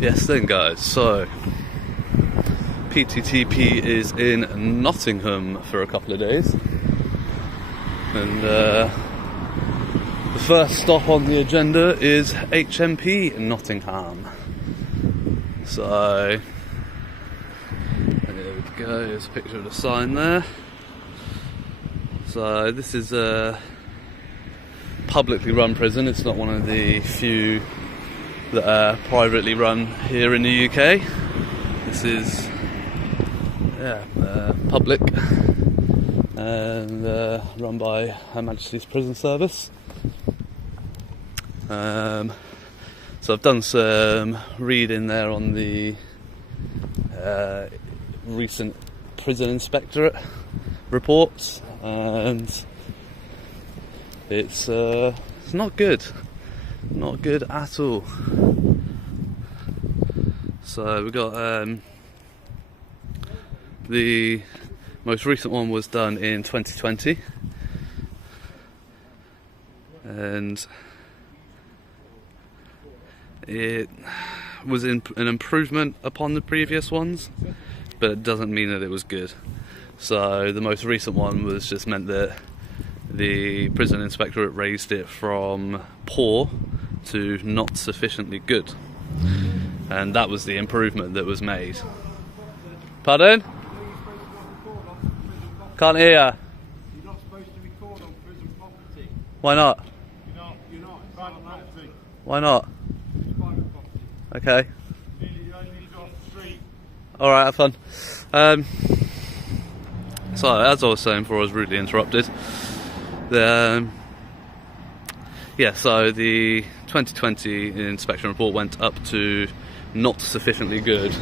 Yes then guys, so PTTP is in Nottingham for a couple of days, and the first stop on the agenda is HMP Nottingham. So there we go, there's a picture of the sign there. So this is a publicly run prison, it's not one of the few that are privately run here in the UK. This is public and run by Her Majesty's Prison Service. So I've done some reading there on the recent prison inspectorate reports, and it's not good. Not good at all. So we've got the most recent one was done in 2020, and it was an improvement upon the previous ones, but it doesn't mean that it was good. So the most recent one was just meant that the prison inspectorate raised it from poor to not sufficiently good, and that was the improvement that was made. Pardon? Can't hear ya. You're not supposed to record on prison property. Why not? You're not. It's private property. Why not? It's private property. Okay. You only need to go off the street. Alright, have fun. So, as I was saying before I was rudely interrupted, so the 2020 inspection report went up to not sufficiently good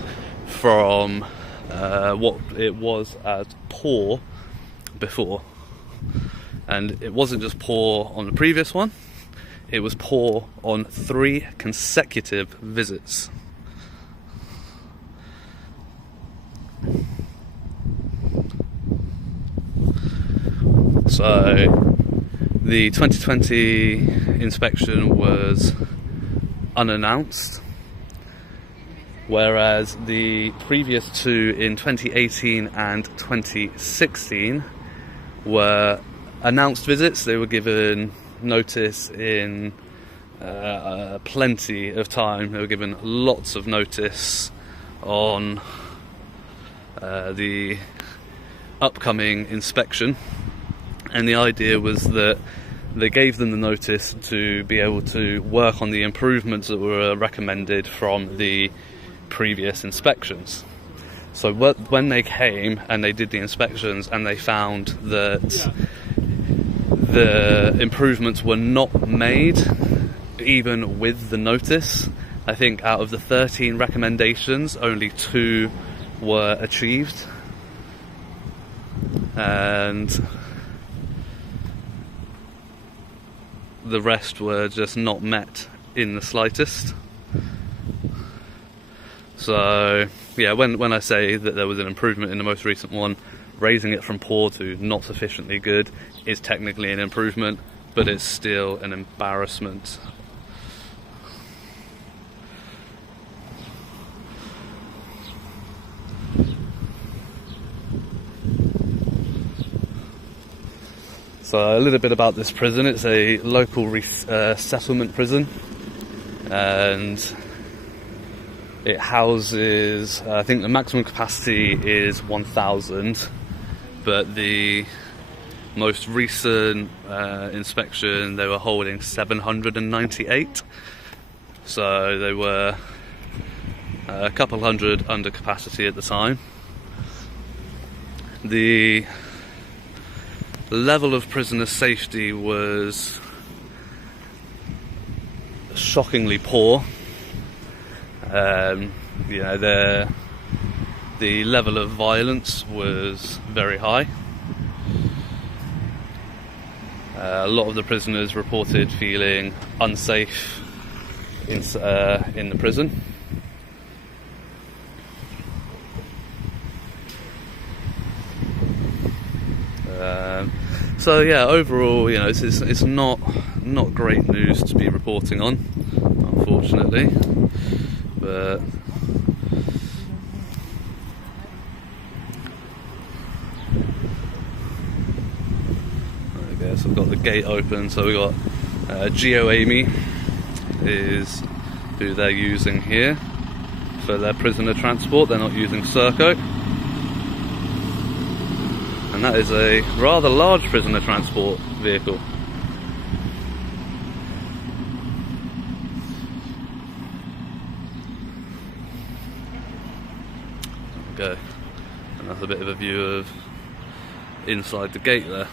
from what it was as poor before. And it wasn't just poor on the previous one, it was poor on 3 consecutive visits. So the 2020 inspection was unannounced, whereas the previous 2 in 2018 and 2016 were announced visits. They were given notice in plenty of time. They were given lots of notice on the upcoming inspection, and the idea was that they gave them the notice to be able to work on the improvements that were recommended from the previous inspections. So when they came and they did the inspections and they found that the improvements were not made even with the notice, I think out of the 13 recommendations only 2 were achieved, and the rest were just not met in the slightest. So yeah, when I say that there was an improvement in the most recent one, raising it from poor to not sufficiently good is technically an improvement, but it's still an embarrassment. So a little bit about this prison. It's a local settlement prison, and it houses, I think the maximum capacity is 1,000, but the most recent inspection they were holding 798, so they were a couple hundred under capacity at the time. The level of prisoner safety was shockingly poor. The level of violence was very high. A lot of the prisoners reported feeling unsafe in the prison. So yeah, overall, it's not great news to be reporting on, unfortunately. But okay, so we've got the gate open. So we've got GeoAmy is who they're using here for their prisoner transport. They're not using Serco. And that is a rather large prisoner transport vehicle. Okay, and that's a bit of a view of inside the gate there.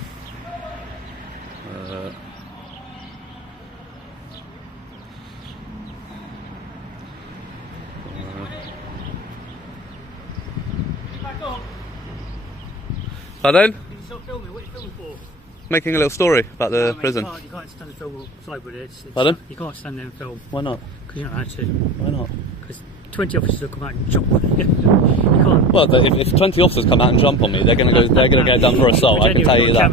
Pardon? Did you stop filming? What are you filming for? Making a little story about the prison. You can't stand and film outside with it. Pardon? You can't stand there and film. Why not? Because you're not allowed to. Why not? Because 20 officers will come out and jump on you. You can't. Well, if 20 officers come out and jump on me, they're going to go. They're going to get done for assault. I can tell you that.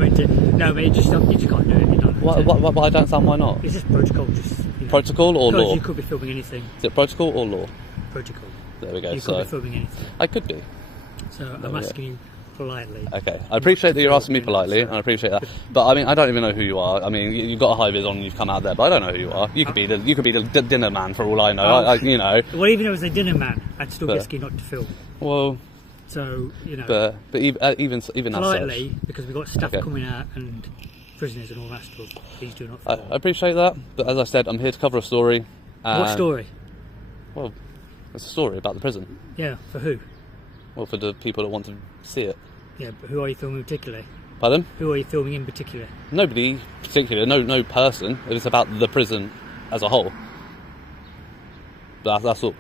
No, but you just can't do it. You don't. Why I don't sound why not? It's just protocol. Just Protocol or law? You could be filming anything. Is it protocol or law? Protocol. There we go. You could be filming anything. I could be. So I'm asking you politely. Okay, I appreciate that you're asking me politely, and I appreciate that. But I mean, I don't even know who you are. I mean, you've got a high vis on, and you've come out there, but I don't know who you are. You could be the dinner man for all I know. You know. Well, even if it was a dinner man, I'd still get scared not to film. Well. So you know. But even politely, because we've got staff coming out and prisoners and all that stuff. Please do not film. I appreciate that, but as I said, I'm here to cover a story. What story? Well, it's a story about the prison. Yeah, for who? Well, for the people that want to see it. Yeah, but who are you filming particularly? Pardon? Who are you filming in particular? Nobody particular, no person. It's about the prison as a whole. That's all.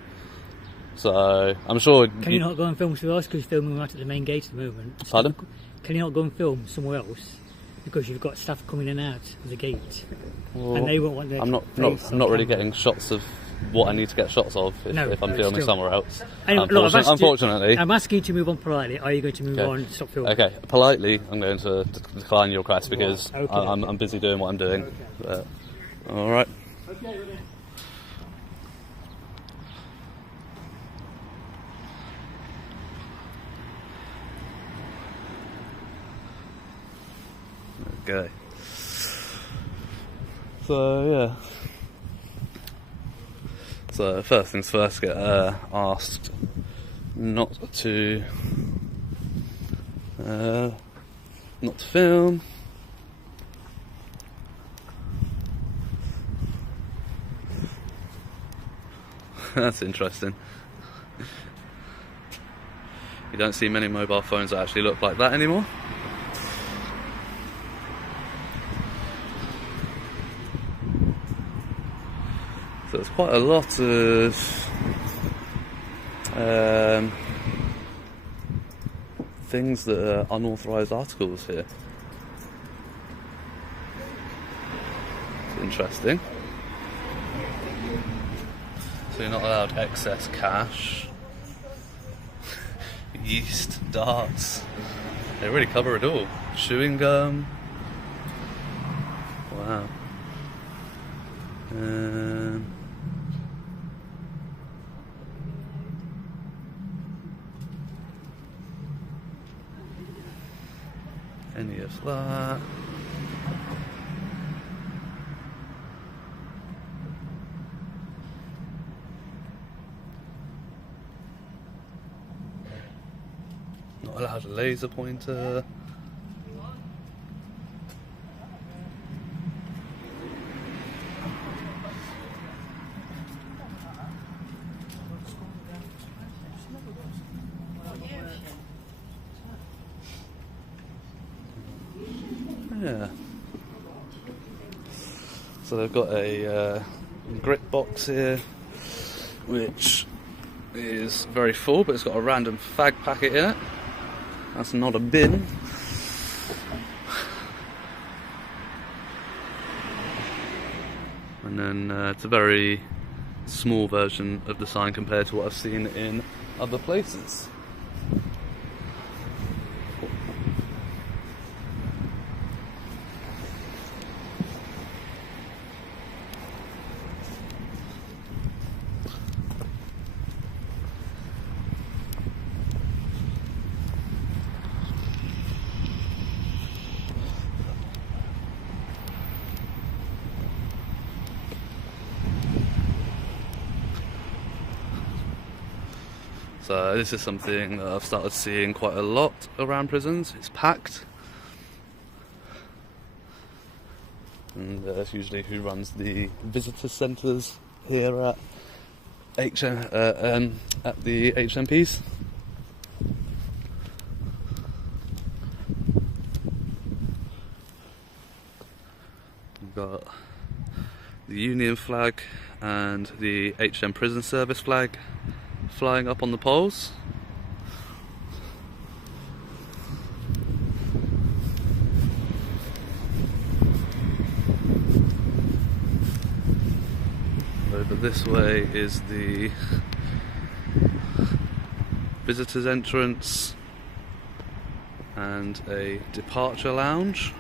So, I'm sure... Can you not go and film somewhere else because you're filming right at the main gate at the moment? Pardon? Can you not go and film somewhere else because you've got staff coming in and out of the gate? Well, and they won't want their I'm not really getting shots of what I need to get shots of if I'm filming somewhere else. Anyway, Unfortunately. I'm asking you to move on politely. Are you going to move on and stop filming? Okay, politely, I'm going to decline your request because I'm busy doing what I'm doing. Okay. Alright. Okay, Okay. So yeah. So first things first, get asked not to film. That's interesting. You don't see many mobile phones that actually look like that anymore. So there's quite a lot of things that are unauthorized articles here. It's interesting. So you're not allowed excess cash, yeast, darts. They really cover it all. Chewing gum. Wow. Any of that. Not allowed a laser pointer. Yeah. So they've got a grit box here, which is very full, but it's got a random fag packet in it. That's not a bin. And then it's a very small version of the sign compared to what I've seen in other places. So this is something that I've started seeing quite a lot around prisons. It's packed. And that's usually who runs the visitor centres here at at the HMPs. We've got the Union flag and the HM Prison Service flag flying up on the poles. Over this way is the visitors entrance and a departure lounge.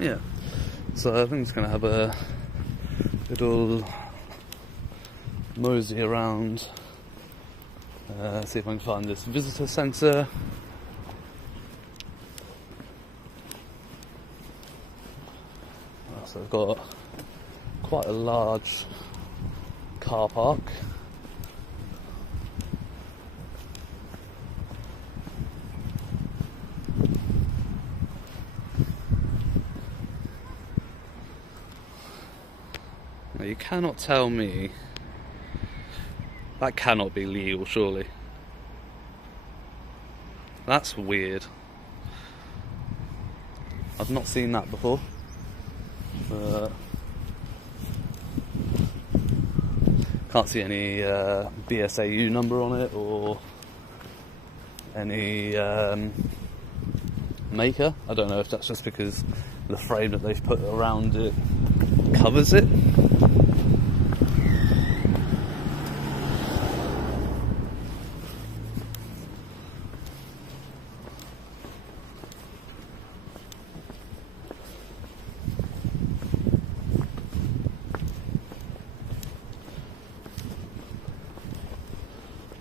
Yeah, so I think I'm just going to have a little mosey around, see if I can find this visitor centre. So I've got quite a large car park. Now you cannot tell me that cannot be legal, surely. That's weird. I've not seen that before. Can't see any BSAU number on it or any maker. I don't know if that's just because the frame that they've put around it covers it.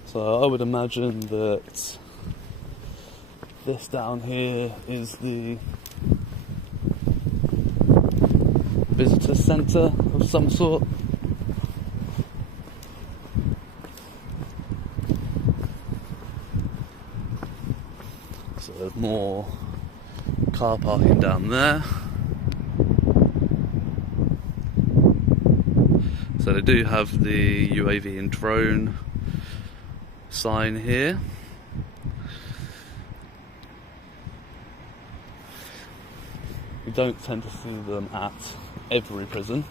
So I would imagine that this down here is the visitor centre of some sort. So there's more car parking down there. So they do have the UAV and drone sign here. You don't tend to see them at every prison,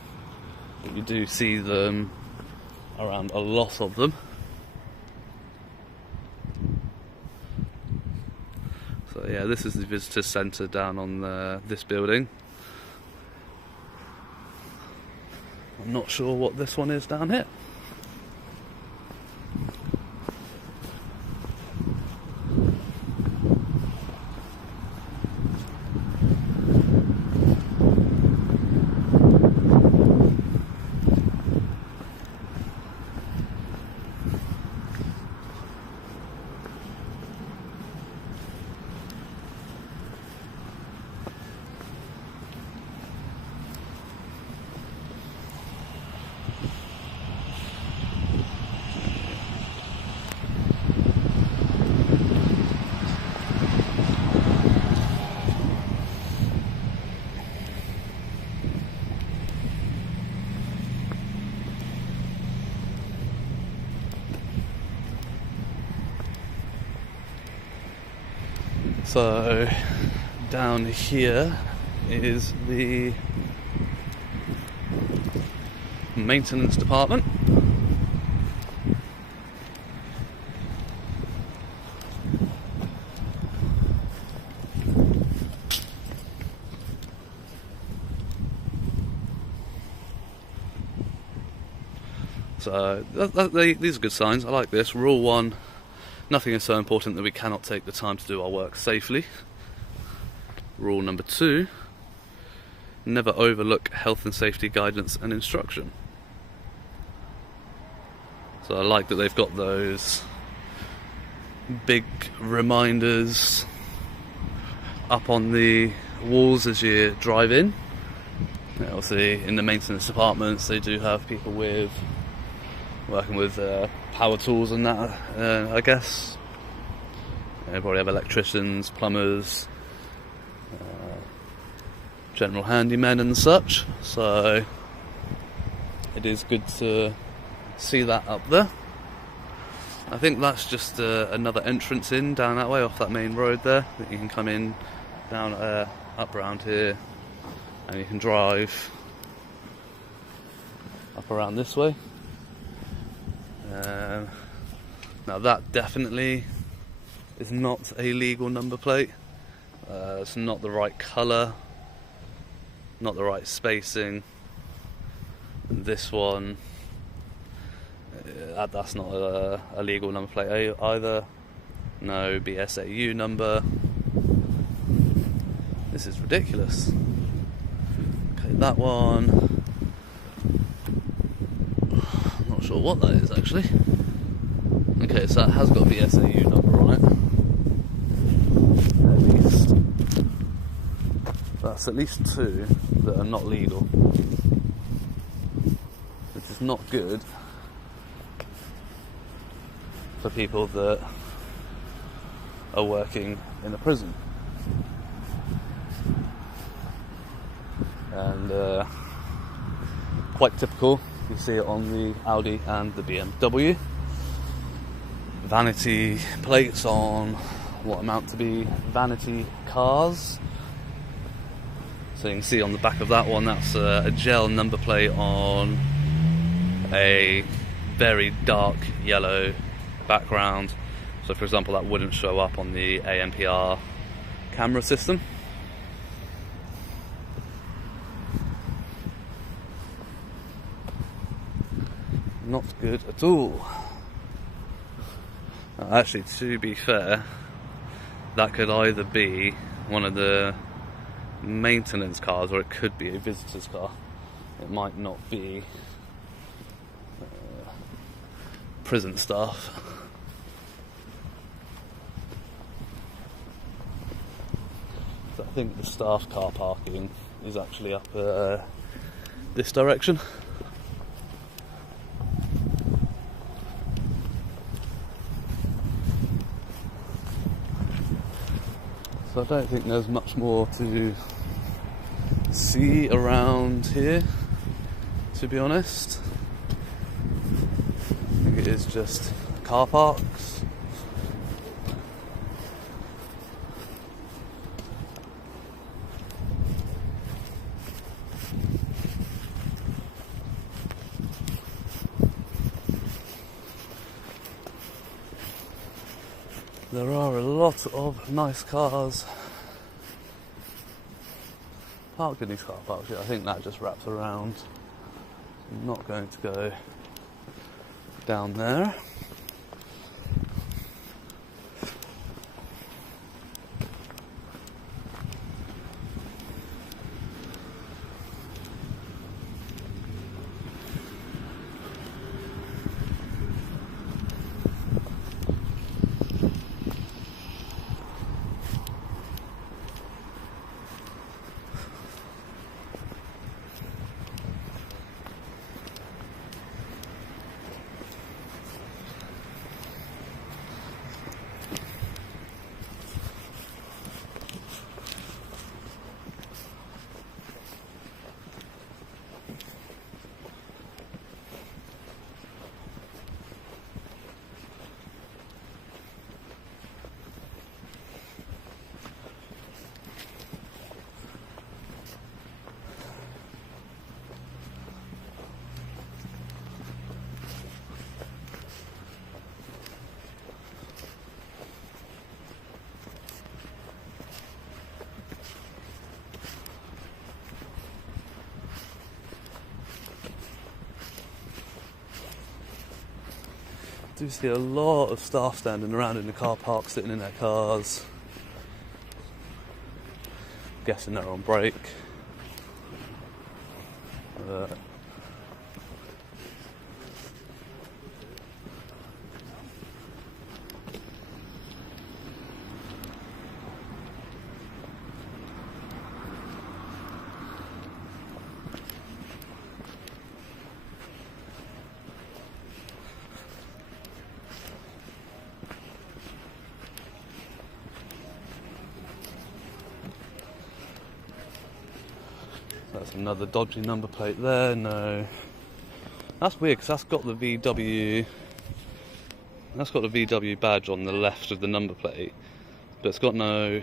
but you do see them around a lot of them. So yeah, this is the visitor centre down on this building. I'm not sure what this one is down here. So down here is the maintenance department. So these are good signs. I like this. Rule 1. Nothing is so important that we cannot take the time to do our work safely. Rule number 2, never overlook health and safety guidance and instruction. So I like that they've got those big reminders up on the walls as you drive in. Obviously in the maintenance departments they do have people working with power tools and that, I guess. They probably have electricians, plumbers, general handymen and such, so it is good to see that up there. I think that's just another entrance in down that way off that main road there, that you can come in down up around here and you can drive up around this way. Now that definitely is not a legal number plate. It's not the right colour, not the right spacing. And this one, that's not a legal number plate either. No BSAU number. This is ridiculous. Okay, that one, I'm not sure what that is actually. Okay, so that has got a BSAU number on it. At least. That's at least 2 that are not legal, which is not good for people that are working in a prison. And quite typical, you see it on the Audi and the BMW. Vanity plates on what amount to be vanity cars. So you can see on the back of that one, that's a gel number plate on a very dark yellow background. So for example, that wouldn't show up on the ANPR camera system. Not good at all. Actually, to be fair, that could either be one of the maintenance cars or it could be a visitor's car. It might not be prison staff. So I think the staff car parking is actually up this direction. So I don't think there's much more to see around here, to be honest. I think it is just car parks. There are a lot of nice cars parked in these car parks. I think that just wraps around. I'm not going to go down there. Do see a lot of staff standing around in the car park, sitting in their cars. guessing they're on break. That's another dodgy number plate there. No, that's weird because that's got the VW. That's got the VW badge on the left of the number plate, but it's got no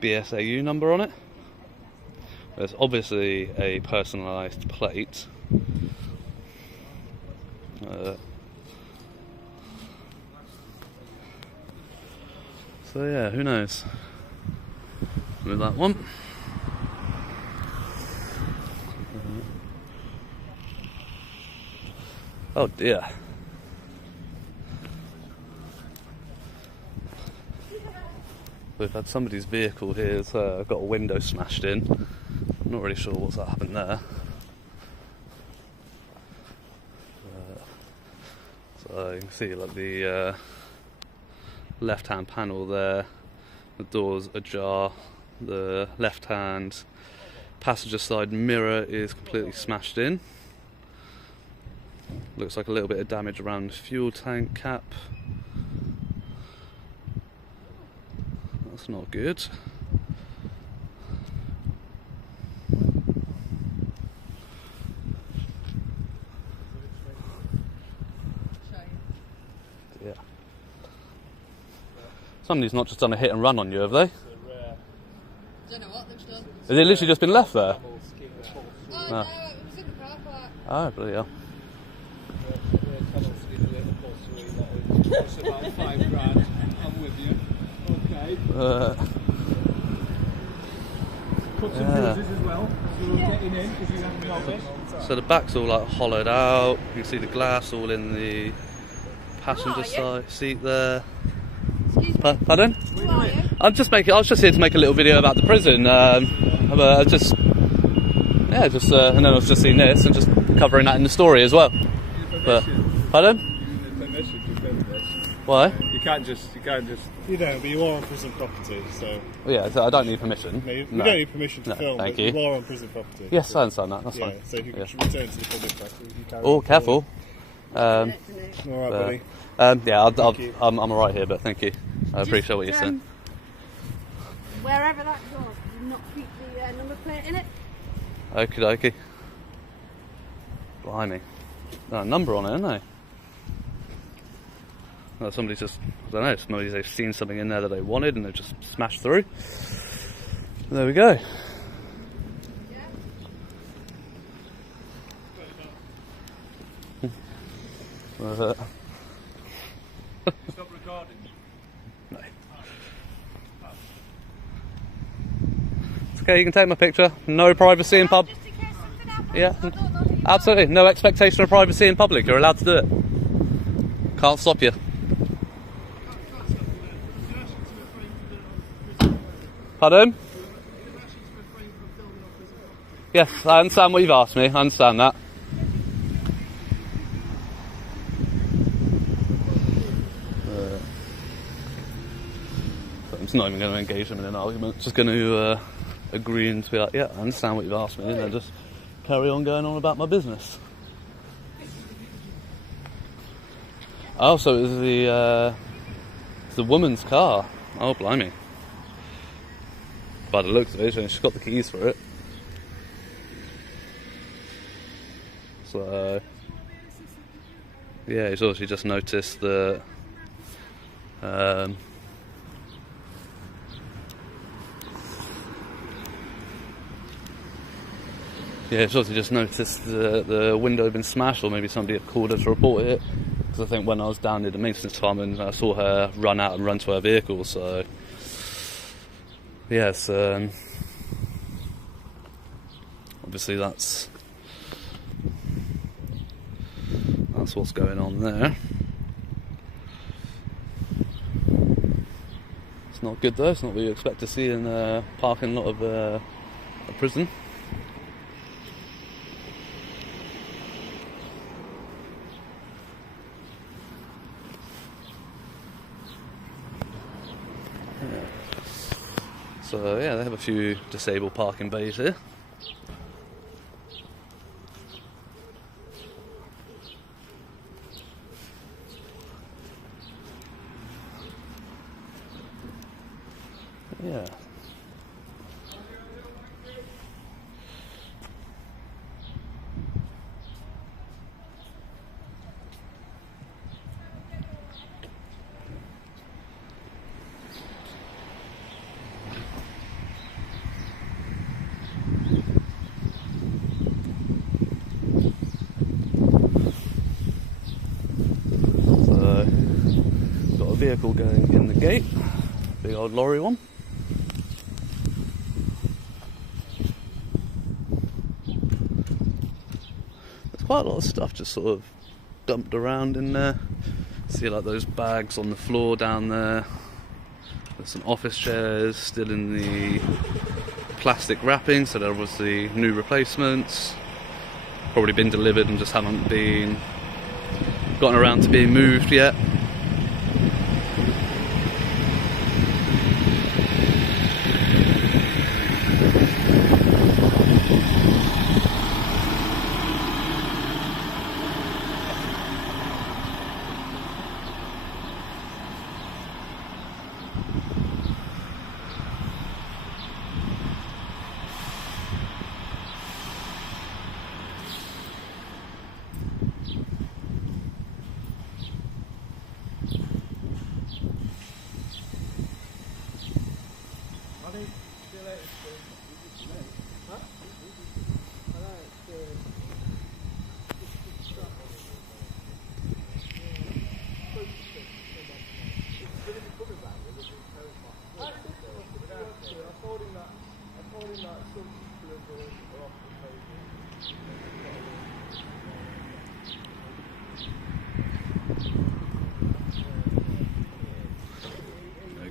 BSAU number on it. There's obviously a personalised plate. So yeah, who knows with that one. Oh dear. We've had somebody's vehicle here, so I've got a window smashed in. I'm not really sure what's happened there. So you can see like the left hand panel there, the door's ajar, the left hand passenger side mirror is completely smashed in. Looks like a little bit of damage around the fuel tank cap. That's not good. Yeah. Somebody's not just done a hit and run on you, have they? Don't know what they've done. Has it literally just been left there? Oh no, it was in the car park. Oh, bloody hell. It's about £5,000. I'm with you. Okay. Cut some bruises as well. So we're getting in because you haven't noticed. So the back's all like hollowed out. You can see the glass all in the passenger side seat there. Excuse me. Pardon? Who are you? I was just here to make a little video about the prison. And then I was just seeing this and just covering that in the story as well. But, pardon? Permission to film this. Why? You can't just. You don't, but you are on prison property, so... Well, yeah, so I don't need permission. No, you No. don't need permission to No, film, thank but you. you are on prison property. Yes, I understand that. That's Yeah, fine. so if you could Yeah. return to the public practice, you carry Oh, on careful. filming. All right, buddy. Yeah, Thank you. I'm alright here, but thank you. I appreciate what you're saying. Wherever that goes, did you not keep the number plate in it? Okie dokie. Blimey. Got a number on it, isn't they? Well, somebody's just, I don't know, they've seen something in there that they wanted and they've just smashed through. There we go. Stop recording. No. It's okay, you can take my picture. No privacy in pub. Just in case something happens. Yeah, I don't know who you are. absolutely. No expectation of privacy in public. You're allowed to do it. Can't stop you. Pardon? Yes, I understand what you've asked me. I understand that. I'm just not even going to engage them in an argument. Just going to agree and be like, yeah, I understand what you've asked me, and then just carry on going on about my business. Oh, so it was the woman's car. Oh, blimey. By the looks of it, she's got the keys for it. So, yeah, he's obviously just noticed that. Yeah, he's obviously just noticed the window had been smashed, or maybe somebody had called her to report it. Because I think when I was down near the maintenance department, I saw her run out and run to her vehicle. So, yes, obviously that's what's going on there. It's Not good though, it's not what you expect to see in a parking lot of a prison. So yeah, they have a few disabled parking bays here. Yeah. So, got a vehicle going in the gate, big old lorry one. Quite a lot of stuff just sort of dumped around in there. See like those bags on the floor down there. There's some office chairs still in the plastic wrapping, so they're obviously new replacements. Probably been delivered and just haven't been gotten around to being moved yet.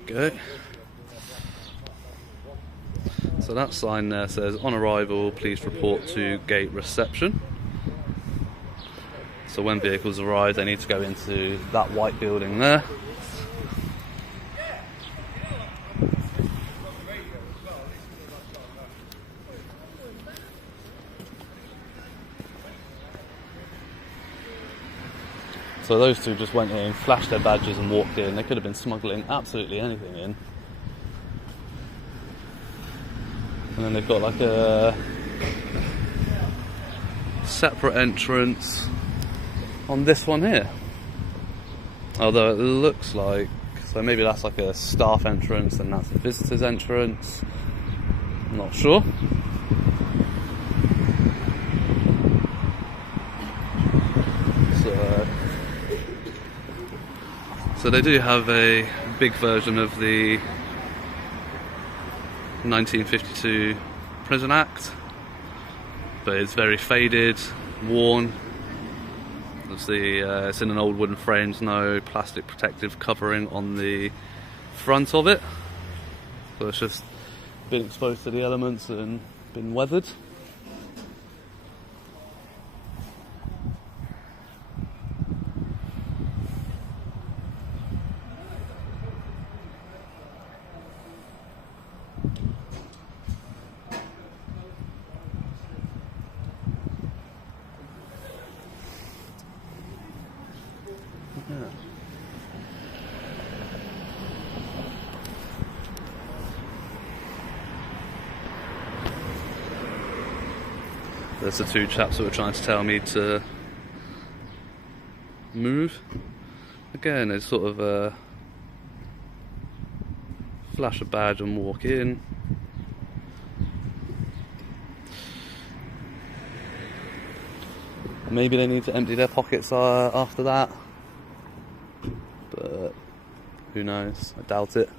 Okay. So that sign there says, on arrival, please report to gate reception. So when vehicles arrive, they need to go into that white building there. So those two just went in, flashed their badges and walked in. They could have been smuggling absolutely anything in. And then they've got like a separate entrance on this one here. Although it looks like, so maybe that's like a staff entrance and that's a visitor's entrance. I'm not sure. So they do have a big version of the 1952 Prison Act, but it's very faded, worn. Obviously, it's in an old wooden frame, there's no plastic protective covering on the front of it, so it's just been exposed to the elements and been weathered. There's the two chaps that were trying to tell me to move. Again, it's sort of flash a badge and walk in. Maybe they need to empty their pockets after that, but who knows? I doubt it.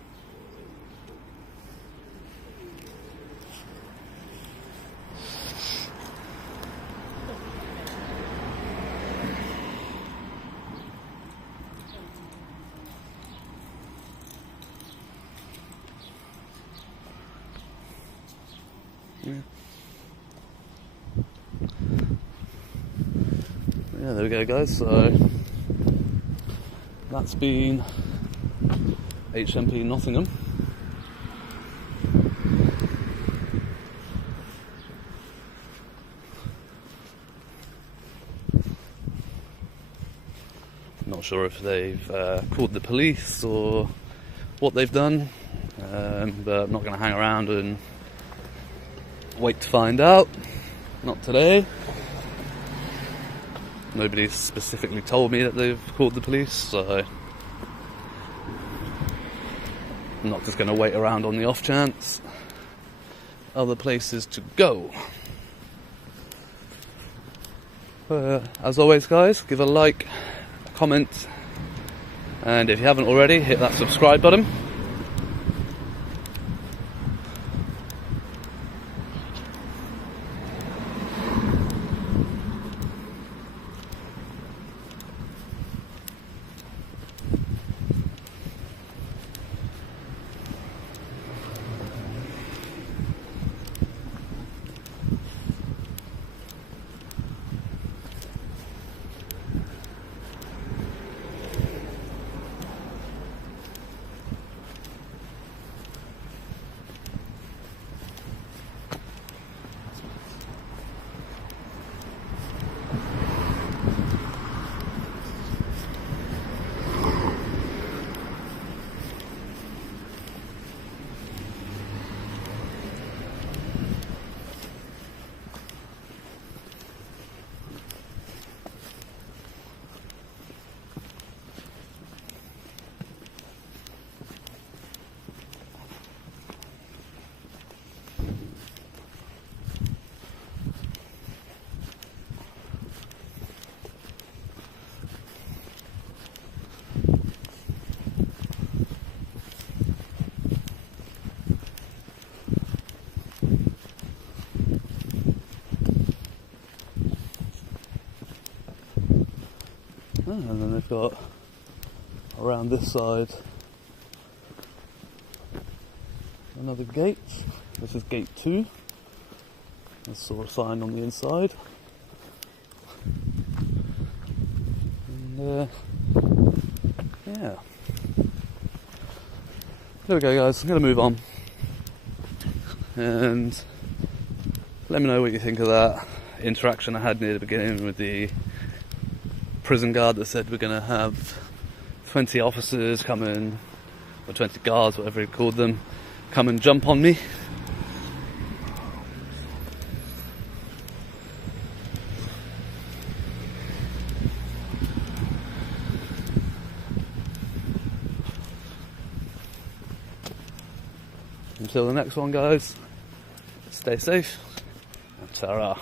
yeah, there we go, guys. So that's been HMP Nottingham. Not sure if they've called the police or what they've done, but I'm not going to hang around and wait to find out. Not today. Nobody's specifically told me that they've called the police, so I'm not just going to wait around on the off chance. Other places to go. As always, guys, give a like, comment, and if you haven't already, hit that subscribe button. And then they've got around this side another gate. This is gate 2. I saw a sign on the inside. And yeah. There we go, guys. I'm going to move on. And let me know what you think of that interaction I had near the beginning with the prison guard that said we're going to have 20 officers come in, or 20 guards, whatever he called them, come and jump on me. Until the next one, guys, stay safe and ta-ra.